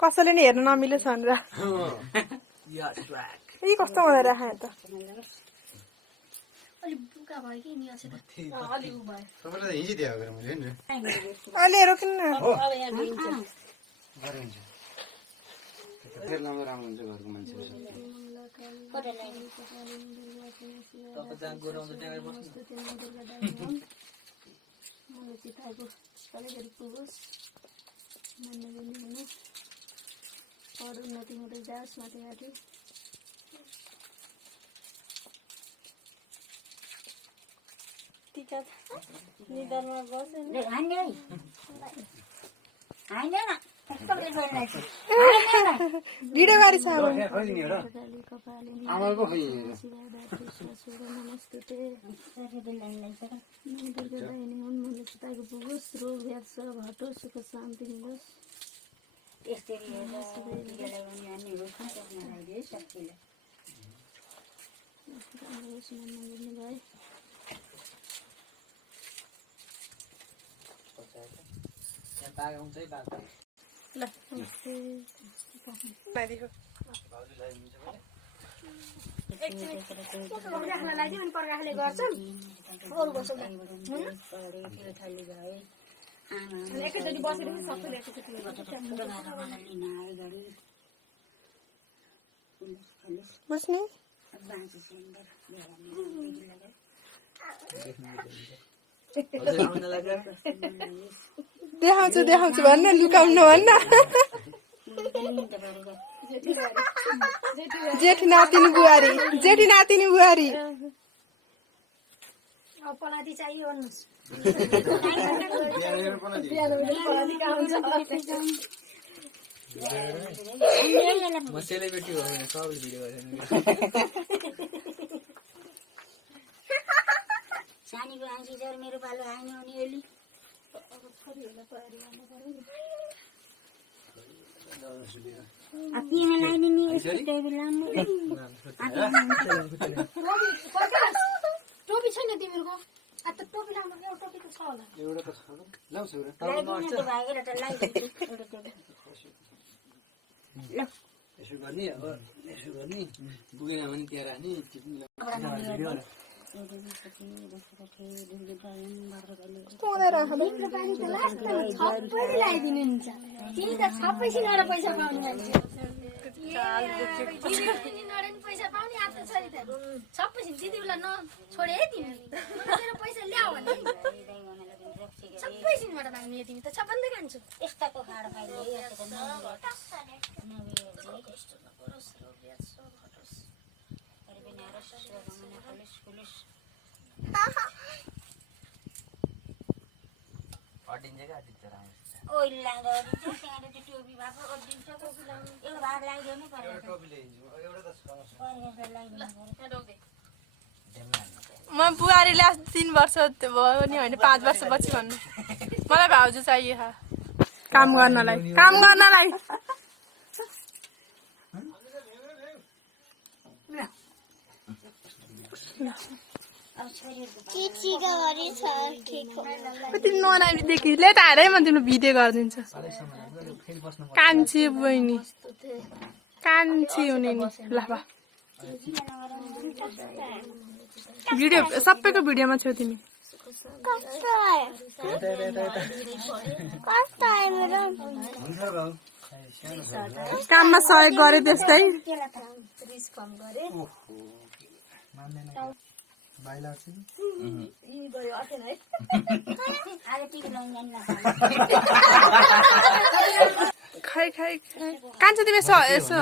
कसैले नि हेर्न नमिले छन् र यी कस्तो मजा राखे त अलि हेरौ किन उन्नति हुँदै जाओस् माथि माथि टिका निधारमा बस्नु भिडियो गाडी छ रोग सुख शान्ति मिलोस् यसरी एकैचोटि बसेर सबैले बुझ्ने देखाउँछु भन्न लुकाउनु भन्न जेठी नातिनी बुहारी पलाती चाहियो म सेलिब्रेटी हो भने सबले भिडियो गरेन सानीको आँखी जर मेरो पालो आएन भने अलि तिमीलाई नि यस्तो बेलामा टोपी छैन तिमीहरूको त टोपी लाउनु एउटा टोपी त छ होला एउटा त छ लाउँछु र यसो गर्ने अब यसो गर्ने पुगेन भने त्यहाँ राख्ने पैसा पाउने आफ्नो छोरी त सबै दिदी बेला नछोडे है तिमी तेरो पैसा ल्याऊ भने सबै सिनबाट माग्ने तिमी त सबैले खान्छौ यस्ताको खाड खाइले म बुहारीले 3 वर्ष भयो नि होइन 5 वर्षपछि भन्नु मलाई भाउजू चाहियो काम गर्नलाई नलाइदेखि लेट आएरै म तिम्रो भिडियो गरिदिन्छु कान्छी बहिनी कान्छी हुने नि ल भिडियो सबैको भिडियोमा छौ तिमी काममा सहयोग गरे त्यस्तै खाइ कान्छ तिमी यसो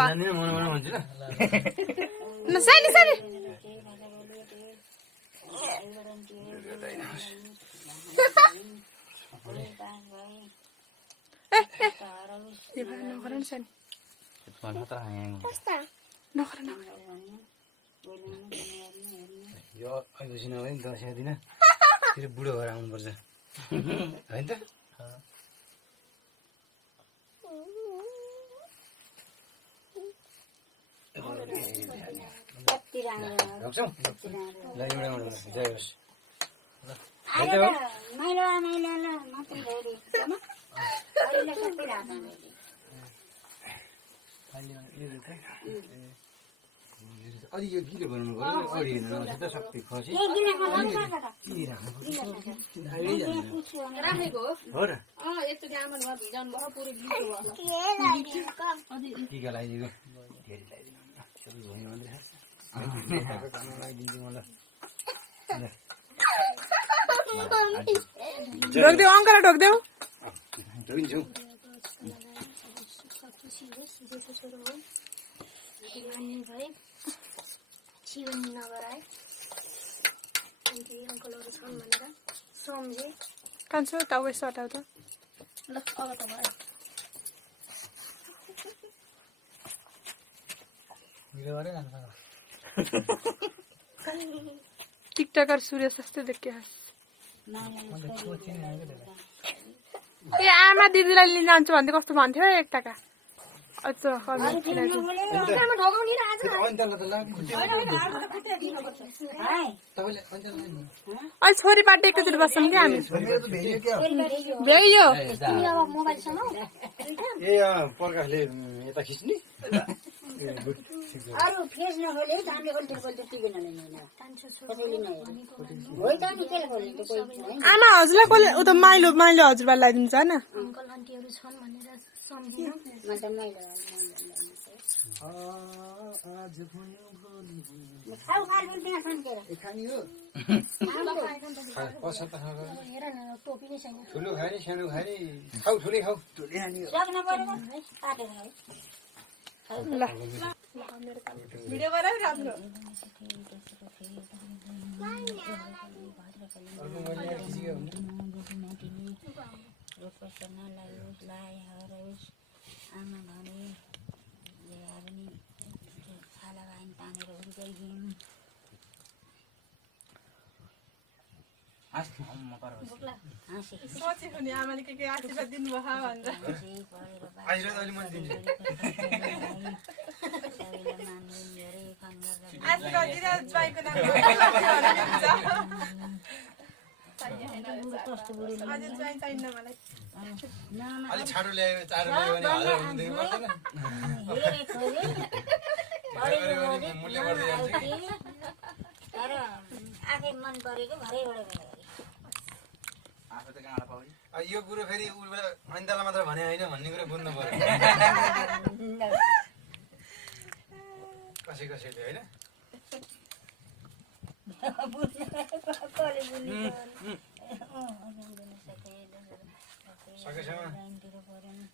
सानी यो अहिले नभए नि दसैँ दिन फेरि बुढो भएर आउनुपर्छ होइन त जय होस् अहिले त मैलो मैलो मात्रै धेरै हैन अहिले सबै राख्नु अलि यो गिलो बनाउनु पर्यो अडी त सबै खसी राखेको हो र यस्तो जामन भयो भिजाउनु भयो पुरै गिलो भयो टिका लगाइदिएको धेरै लगाइदिनु सबै भयो भन्दै लगाइदिन्छु मलाई ढोक्देऊ अङ्कलाई ढोक्देऊ ढोकिन्छौ मान्ने भए जीवन नगराए अनि अङ्कलहरू छन् भनेर सम्झे कान्छो टाउ यसो हटाउ त ल अब त भयो भिडियो गरे जान्छ टिकटकर सूर्य जस्तो देखियो ए आमा दिदीलाई लिन जान्छु भन्दै कस्तो भन्थ्यो एकटाका अच्छा अहिले छोरी पार्टी एकैचोटि बस्छौँ क्या हामी भ्याइयो ए प्रकाशले यता खिच्ने अरू फेस नखोले हामीले कल्चर टिभी नलिनु होइन त नि के खोल्ने त्यो कोही आमा हजुरलाई कसले उता माइलो माइलो हजुरबालाई लगाइदिन्छ होइन अङ्कल आन्टीहरू छन् भनेर सम्झिनु म त मैले खाऊ खालु त्यहाँ सन्केर खाने हो हेर न टोपी नै छैन ठुलो खाने सानो खाने खाऊ ठुलै खाऊ ठुलै खाने सक्न पर्यो काटेर है ल भिडियो गरे राम्रो आमा भने छाला गाइन तानेर उड्दैछौँ सोचेको नि आमाले के आशीर्वाद दिनुभयो भनेर आशीर्वाद अलि मन दिन्छु आशीर्वाद दिँदा ज्वाइँको नाम अझै ज्वाइँ चाहिन्न मलाई अलि छाडो ल्यायो चारो ल्यायो भने हजार हुँदैन पर्दैन मूल्य बढ्दै जान्छ तर आफै मन परेको घरैबाट यो कुरो फेरि अनितालाई मात्र भने होइन भन्ने कुरा बुझ्नु पर्यो कसै कसैले होइन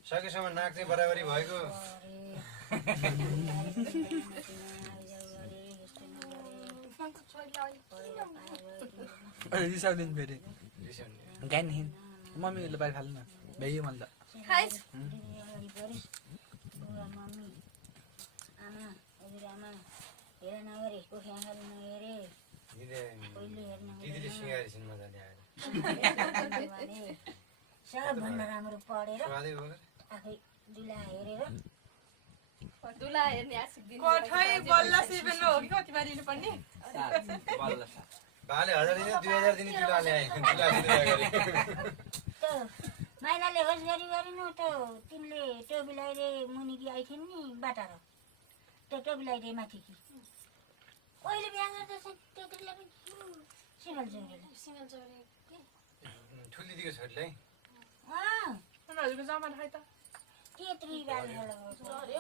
सकेसम्म नाक चाहिँ बराबरी भएको रिसाउँदैन फेरि गाइन मम्मीहरूले बाहिर खाल्नु न भ्याइयो मैले त दिदीले सिँगारी छिन् मजाले आएर सबभन्दा राम्रो पढेर आफै दुला हेरेर दुला हेर्ने कठै बल्ल सिर्फेन हो कि कतिमा दिनुपर्ने बाले 1000 दिने 2000 दिने दुला ल्याए माइलाले होस् गरी गरिनु त तिमीले टोपी लगाइदिए मुनिकी आइथिन् नि बाटार त्यो टोपी लगाइदिए माथि कि अहिले बिहा गर्दैछ त्यतिले पनि सिमल चौरी ठुली दिएको छोरीलाई हजुरको जमा खाइ त त्यत्रै बाल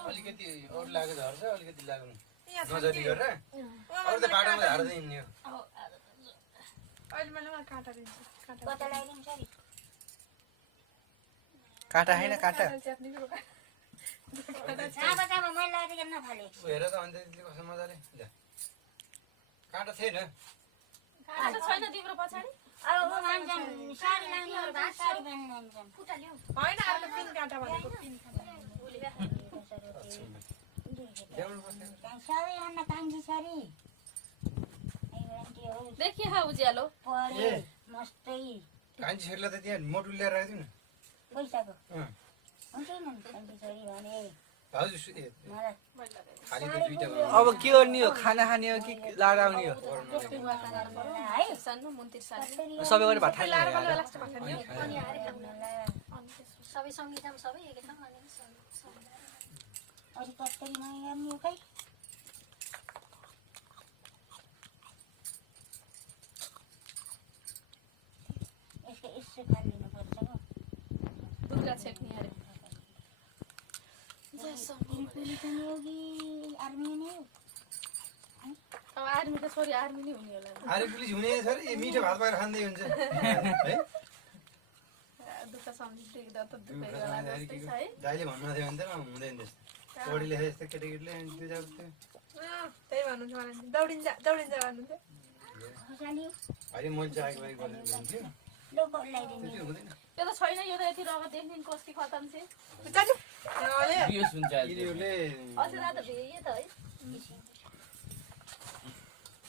अलिकति अरू लागेको झर्छ अलिकति लाग्नु नजरी गरेर अरू त बाटोमा झार्दै हिँड्ने हो अहिले मैले काँटा दिन्छु कता लगाइदिनु सरी काँटा होइन काँटा चाबा मैले लगाइदिएको नफाले हेर त अन्त कस्तो मजाले काँटा थिएन छैन तिम्रो पछाडि अब मान्छन् साडी लाउने साडी बाँध्न जान्छन् होइन अब पिन काँटा भनेको पिन सबैभन्दा कान्छी छोरी देखिए उज्यालो पढे मस्तै कान्छी छोरीलाई त त्यहाँ मोटु ल्याएर राखिदिउँ न पैसाको हुन्छ नि कान्छी छोरी भने हजुर खाली दुईटा अब के गर्ने हो खाना खाने हो कि लगाउने हो सबै गरी भात खाने सबै सँगै छौँ सबै एकै ठाउँ अनि अरू कस्तरी नयाँ खै यसको यसो खालिदिनुपर्छ हो दुधका छेक्ने अरे पुलिस नि हो कि आर्मी नि हो अब आर्मी त छोरी आर्मी नै हुने होला आरे पुलिस हुने छ रे मिठो भात पाएर खाँदै हुन्छ है दुःख सम्झि देख्दा त दुःखै होला जस्तै छ है दाइले भन्नु थियो भने त हुँदैन त्यस्तो पढी लेखे जस्तो केटाकेटीले त्यो जाऊ त्यही भन्नुहुन्छ मलाई दौडिन्छ भन्नुहुन्छ खुसाल्यो अहिले मैले चाहिँ आएको गरेर हुन्थ्यो लोको ल्याइदिनु त्यो हुँदैन त्यो त छैन यो त यति रगत देखिन कस्ती खतम छ यिनीहरूले अस्ति रात भेए त है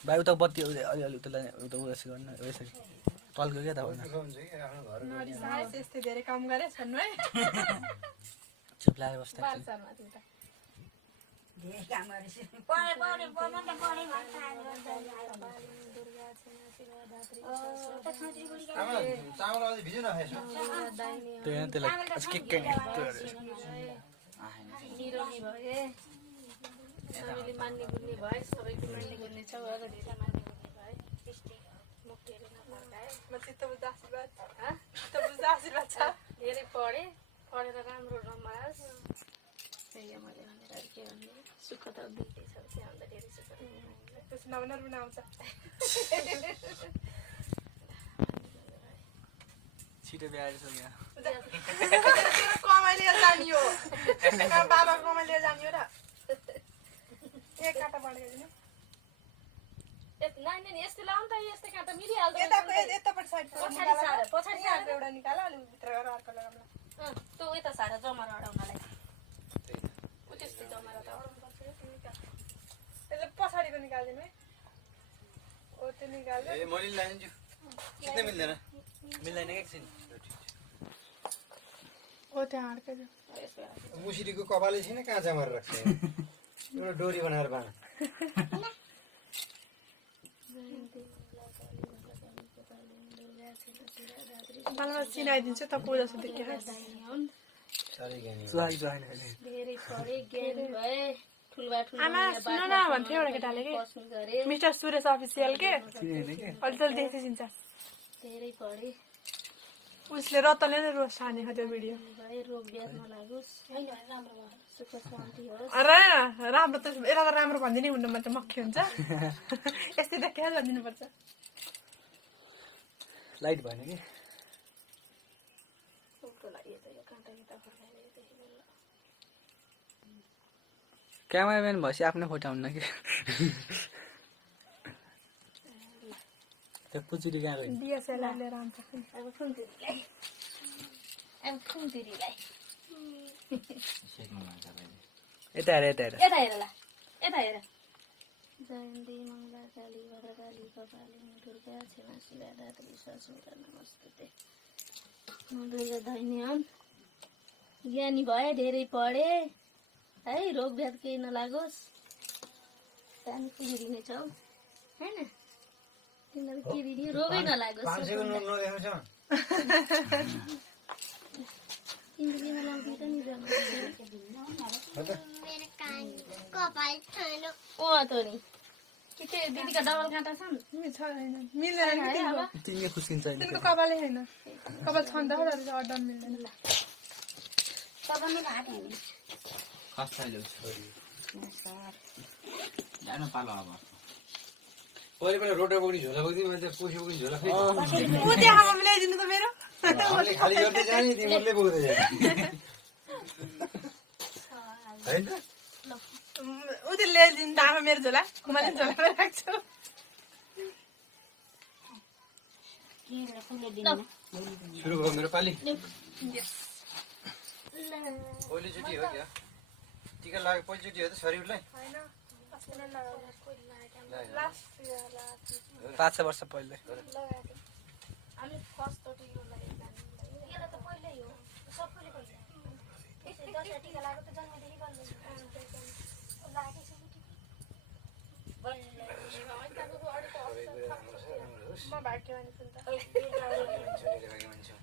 भाइ उता बत्ती अलिअलि उता उता उयस गर्नु यसरी टल्क्यो क्या त होइन हुन्छ कि आफ्नो घर नरिसाएस् यस्तै धेरै काम गरे छन् है चुप लागेर बस्दा बालसालमा त्यो त धेरै काम गरेछ पढे पढ्नु त पढे भन्छ चामल अझै भिजो नखाएछु त्यसलाई के निरोगी भए सबैले मान्ने बुझ्ने भए सबैको मान्ने बुझ्ने छ धेरै मान्ने बुझ्ने भए मुक्तिहरू नफर्काए म चित्त बुझ्दा आशीर्वाद छ धेरै पढेर राम्रो रमाओस् त्यही हो मैले भनेर के भन्ने सुख त दुइटै छ त्यहाँभन्दा धेरै सुख त्यसो नभनेर पनि आउँछ छिटो बिहार सक्यो कमाइ लिएर जाने हो बाबा कमाइ लिएर जाने हो र एक काँटा बढेको दिनु नानी यस्तो लाउनु त यस्तै काँटा मिलिहाल्छ यतापट्टि साइड पछाडि एउटा निकाल अलिक भित्र गएर अर्को लगाउनु त्यो यता सारा जमरा अडाउनलाई ऊ त्यस्तो जमरा त अडाउनुपर्छ त्यसले पछाडिको निकालिदिनु है ओ त्यो निकाल्यो ए मैले लाइदिन्छु किन मिल्दैन मिल्दैन एकछिन ओ त्यहाँ अड्केको मुसिरीको कपालै छैन कहाँ जमाएर राख्छ एउटा डोरी बनाएर बाँध बालमा चिनाइदिन्छु त पूजा सुधि के आमा सुन न भन्थ्यो एउटा केटाले कि मिस्टर सुरेश अफिसियल के अलिअलि देखिन्छ धेरै पढे उसले रतनले नै रोज छाने त्यो भिडियो रोग ब्याज नलागोस् हैन राम्रो भयो सुख शान्ति होस् राम्रो त यता त राम्रो भनिदिने हुनु मात्र मक्खी हुन्छ यस्तै देखिहाल भनिदिनु पर्छ लाइट भएन कि क्यामेराम्यान भएपछि आफ्नै फोटो हुन्न कि त्यो पुचुरी कहाँ गयो डिएसएलआर लिएर आउँछ अब खुन्तिरीलाई यता हेर यता हेर ल यता हेर जयन्ती मङ्गला काली भद्रकाली कपालिनी दुर्गा क्षमा शिवा धात्री सस्मिता नमस्ते दुर्गा धन्यवाद ज्ञानी भए धेरै पढे है रोग व्याध केही नलागोस् त्यहाँदेखि पुगिरी नै छौ होइन तिनीहरू के दिने रोगै नलागोस् 500 को नोट नदेखाउँछ जिन्दगीमा लाउँदै त नि नि कि त्यो दिदीका डबल काँटा छन् मिल्दैन तिमीले खुसिन्छ तिनको कपालै छैन कपाल छन्दा अड्डन मिल्दैन तपाईँले हात हेर्नु पहिले पहिला रोटा बोक्ने झोला बोक्दै मैले पोसे बोक्ने झोला खै ऊ त्यहाँ मिलाइदिनु त मेरो हामीले खाली गर्दै जाने तिमीले बोक्दै जाने हैन ऊ त्यो ल्याइदिनु त आमा मेरो झोला मैले झोलामा राख्छु सुरु भयो मेरो पाली पहिलोचोटि हो क्या टिका लाग्यो पहिलोचोटि हो त शरीरलाई 5 वर्ष पहिले टिका लाग्यो त जन्मदेखि होस् म भाग्यवानी छु नि त खै बिर्का हो। छोरीले भाग्य मान्छे हो।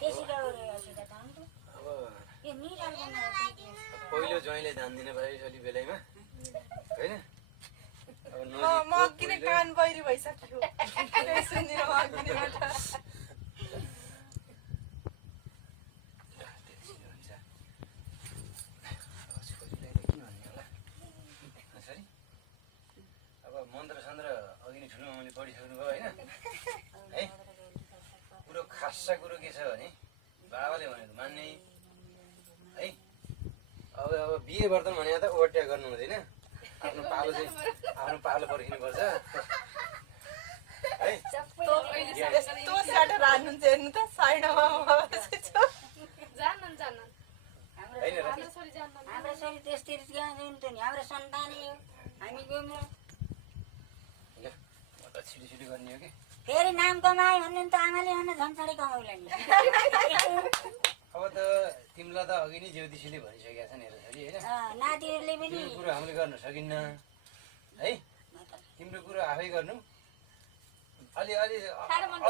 त्यसै क्या हो रे असित त अन्त। अब यो निराल बनाएको पहिलो ज्वाइँले ध्यान दिनु भयो यसरी बेलैमा होइन अब म अघि नै कान बहिरी भइसक्यो सुनेर म अघि नैबाट मन्त्र सन्त्र अघि नै ठुलो मामाले पढिसक्नु भयो होइन है कुरो खासा कुरो के छ भने बाबाले भनेको मान्ने है अब बिहे वर्तन भने त ओट्या गर्नु हुँदैन आफ्नो पालो पर्खिनुपर्छ है यस्तो साटो राख्नुहुन्छ हेर्नु त साइडमा जान्न होइन र हाम्रो छोरी त्यस्तै त्यहाँ जान्छ नि हाम्रो सन्तानै हो हामी गयौँ र ल म त छिटो गर्ने हो कि फेरि नाम कमायो भने त आमाले भन्न झन् साह्रै कमाउला नि अब त तिमीलाई त अघि नै ज्योतिषीले भनिसकेका छन् हेर छोरी होइन नातिहरूले पनि तिम्रो कुरो हामीले गर्न सकिन्न है तिम्रो कुरो आफै गर्नु अलि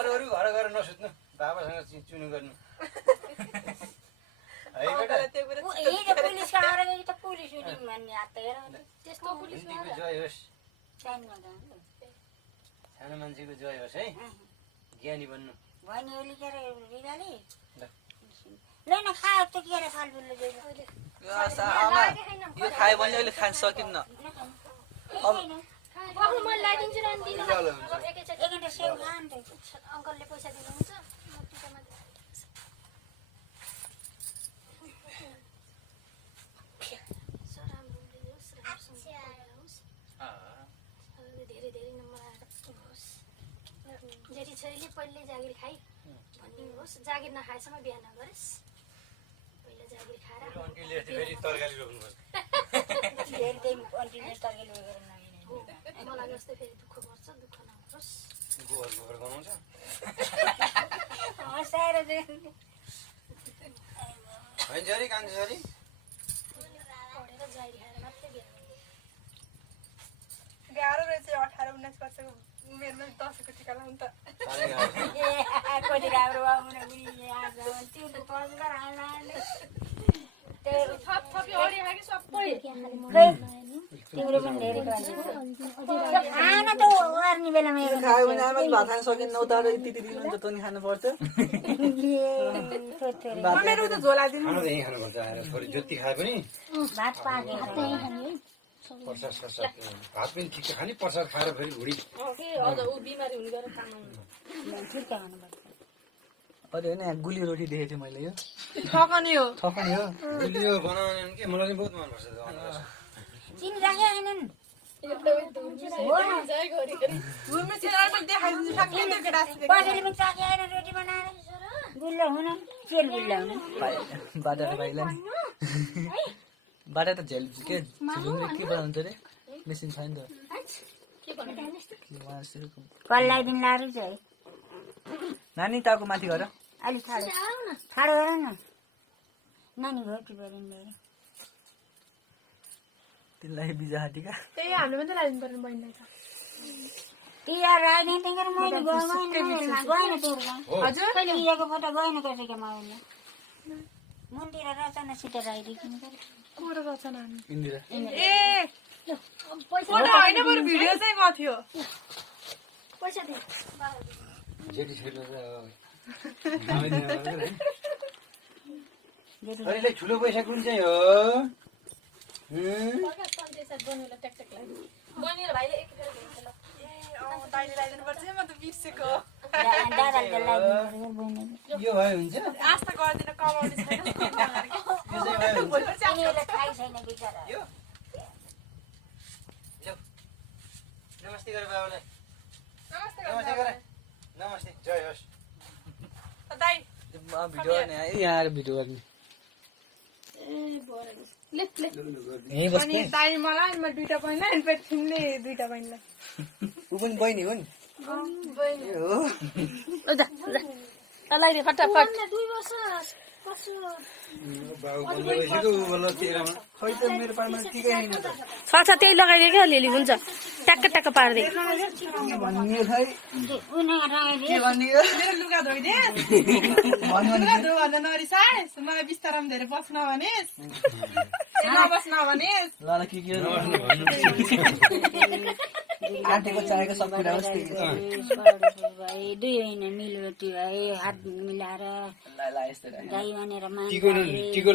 अरू घर गएर नसुत्नु बाबासँग चुनु गर्नु है बेटा हिजो पुलिसको आएर गयो त पुलिस उठ्यौँ भन्ने हात त हेर त्यस्तो पुलिस तिमीको जय होस् सानो सानो मान्छेको जय होस् है ज्ञानी बन्नु बहिनी लिएर रिगाले ल ल न खायो त के अरे फालफुलले आमा यो खायो भने अहिले खान सकिन्न म ल्याइदिन्छु र दिनु एक घन्टा सेउ खा नि त अङ्कलले पैसा दिनुहुन्छ म टिकामा धेरै नम्बर आएर होस् जेठी छोरीले पहिले जागिर खाइ भनिदिनुहोस् जागिर नखाएसम्म बिहा नगरोस् पहिला जागिर खाएर अन्टीले फेरि तरकारी रोप्नुपर्छ फेरि त्यही अन्टीले तरकारी लगेर मलाई जस्तै फेरि दुःख गर्छ दुःख नगरोस् गोबर बनाउँछ हँसाएर होइन छोरी कान्छी छोरी पढेर जागिर खाएर मात्रै बिहा गाह्रो रहेछ 18-19 वर्षको उमेरमा 10को टिका लाउनु त कति राम्रो बाबुले पनि त्यो त पढ्नु थपी अडी खायो सबै तिम्रो पनि धेरै खाना त ओर्ने बेलामा खायो भने आमाले भात खान सकिन्न उता यति दिनुहुन्छ त नि खानु पर्छ मेरो त झोला दिनु खानु त यहीँ खानुपर्छ आएर छोरी जति खाए पनि भात पाके प्रसाद ससाद भात पनि ठिकै खाने प्रसाद खाएर फेरि भुँडी अझ ऊ बिमारी हुने गरेर खानु अरे होइन गुली रोटी देखेको थिएँ मैले यो ठकनी हो ठकनी हो यो बनाउने के मलाई पनि बहुत मनपर्छ त्यो अन्नरस। चिनी राखे छैनन् घुर्मे छिराएर पनि देखाइदिन्छु ठक्कै त्यो केटा कसैले पनि चाखे आएन रोटी बनाएर गुल्लो हुन चेल गुल्लो हुन बाटा भाइलाई बाटा त झेल के झुलुङले के बनाउँछ अरे मेसिन छैन त कल्लाइदिनु लाएर चाहिँ नानी ताको माथि गर अलिक ठाडो गर न नानी घोटी बेरिन लिएर तिमीलाई बिजा हाटीका त्यही हामीले मात्रै लाइदिनु पर्ने बहिनीलाई त तिहार आइदिएँ त्यहाँबाट मैले गएन तोर हजुर तिहारको फोटो गएन कसैको माउले मन्दिर रचनासित आइदिनु पर्यो को र रचना हामी इन्दिरा ए फोटो होइन बरु भिडियो चाहिँ गएको थियो पैसा दिनु जेठी छोरीलाई चाहिँ अब नभइदिनु पर्छ है। छोरीलाई ठुलो पैसा कुन चाहिँ हो बनिएर भाइले एक खेर भेट्छ ल दाइले लाइदिनु पर्छ म त बिर्सेको दादाले त लाइदिनु पर्यो यो भयो हुन्छ आज त गर्दिन कमाउने छैन यो चाहिँ भयो हुन्छ तिनीहरूले थाहै छैन बिचरा यो ल्याऊ। नमस्ते गर बाबालाई नमस्ते नमस्ते गर नमस्ते जय होस् दाइ भिडियो गर्ने यहाँ आएर भिडियो गर्ने यहीँ अनि बस्ने दाइ मलाई म दुईटा बहिनीलाई अनि फेरि तिमीले दुईटा बहिनीलाई ऊ पनि बहिनी हो नि ए हो लगाइदिए फटाफट 2 वर्ष खै त मेरो पारमा ठिकै छैन त छ त्यही लगाइदियो क्या अलिअलि हुन्छ ट्याक्क ट्याक्क पार्दै भन्ने खै के भन्ने मेरो लुगा धोइदे लुगा धो भन्न नरिसाएस् मलाई बिस्तारामा धेरै बस्न भनिस् नबस्न भनिस् ल के आँटेको चाहेको सब कुरा होस् भाइ दुई होइन मिलरोटी भाइ हात मिलाएर गाई भनेर टिको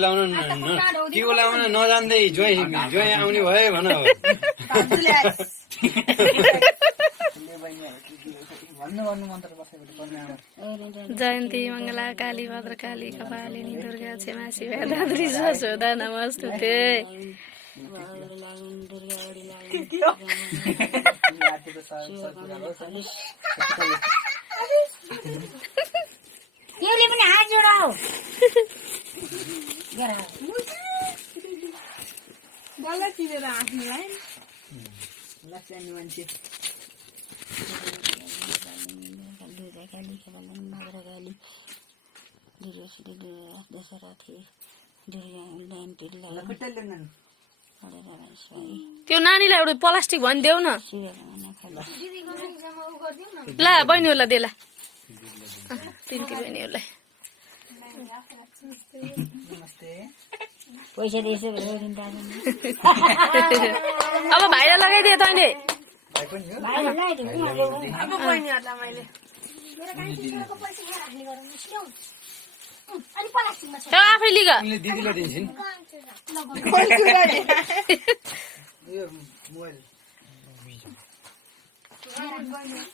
लाउन नजान्दै जोइ आउने भयो भन भन्नु मन्त्र बसेको जयन्ती मङ्गला काली भद्रकाली कपालिनी दुर्गा क्षमा शिवा धात्री ससोदा नमस्ते त्यसले पनि हात जोडाऊ डल्लै चिनेर हाँस्नुलाई मान्छे त्यो नानीलाई एउटा प्लास्टिक भनिदेऊ न ल बहिनीहरूलाई दे ल तिनकी बहिनीहरूलाई पैसा दिएछ अब भाइलाई लगाइदिए तैँले अब बहिनीहरूलाई मैले आफै लिग दिदीलाई दिन्छन्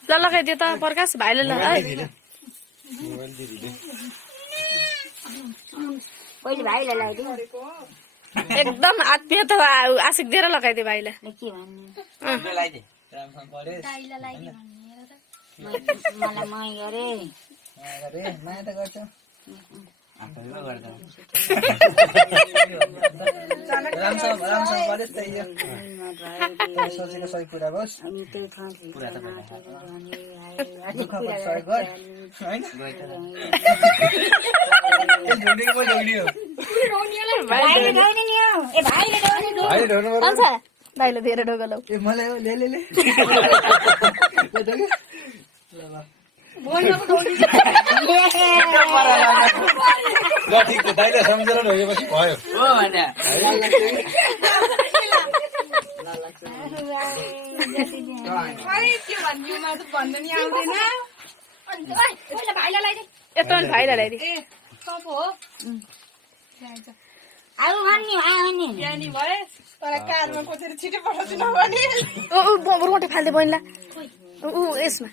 ल लगाइदियो त प्रकाश भाइले ल पहिले भाइलाई लगाइदिउँ एकदम आत्मीयता आशिक दिएर लगाइदियो भाइलाई के भन्नु मलाई माया गरे माया त गर्छ राम्रोसँग परेस् त यो सोचेको सही कुरा होस् अनि त्यही दुःख सहयोग गर होइन भाइले धेरै ढोका लौ ए मलाई ले ठिक छ दाइले सम्झेर ढोकेपछि भयो भन्न नि आउँदैन भाइलाई लगाइदिए ए सब हो आऊ भन्ने बिहानी भए तर कारमा कोचेर छिटो पठाउँछु नभने रोटी फाल्दै बहिनीलाई ऊ यसमा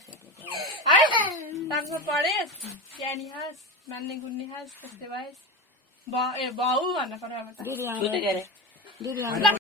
है राम्रो पढेस् बिहानी हास मान्ने गुन्ने हास त्यस्तै भएस् बाउ भन्न पर्यो अब त दिदी